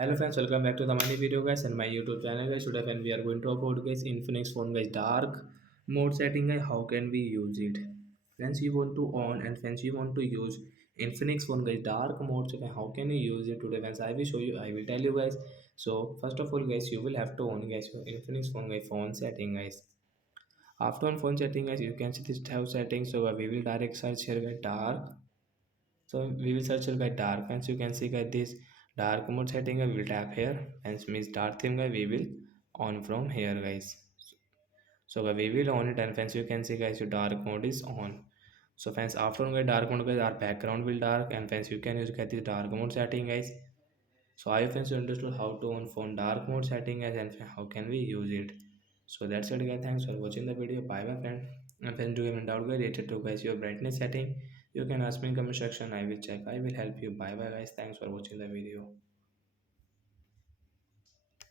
Hello friends, welcome back to the money video guys and my YouTube channel guys. Today friend we are going to about guys Infinix phone guys dark mode setting guys. How can we use it? Friends, you want to on and friends you want to use Infinix phone guys dark mode setting. How can you use it today friends? I will show you. I will tell you guys. So first of all guys, you will have to on guys your Infinix phone guys phone setting guys. After on phone setting guys, you can see this tab settings. So we will direct search here guys dark. So we will search by dark and so you can see guys this dark mode setting we will tap here and means dark theme guys we will on from here guys. So guys, we will on it and friends you can see guys your dark mode is on. So friends after on dark mode guys our background will dark and friends you can use get this dark mode setting guys. So I friends you understood how to on phone dark mode setting guys and how can we use it. So that's it guys. Thanks for watching the video. Bye bye friend. And friends do you have any doubt guys related to guys your brightness setting, you can ask me in comment section. I will check. I will help you. Bye bye guys. Thanks for watching the video.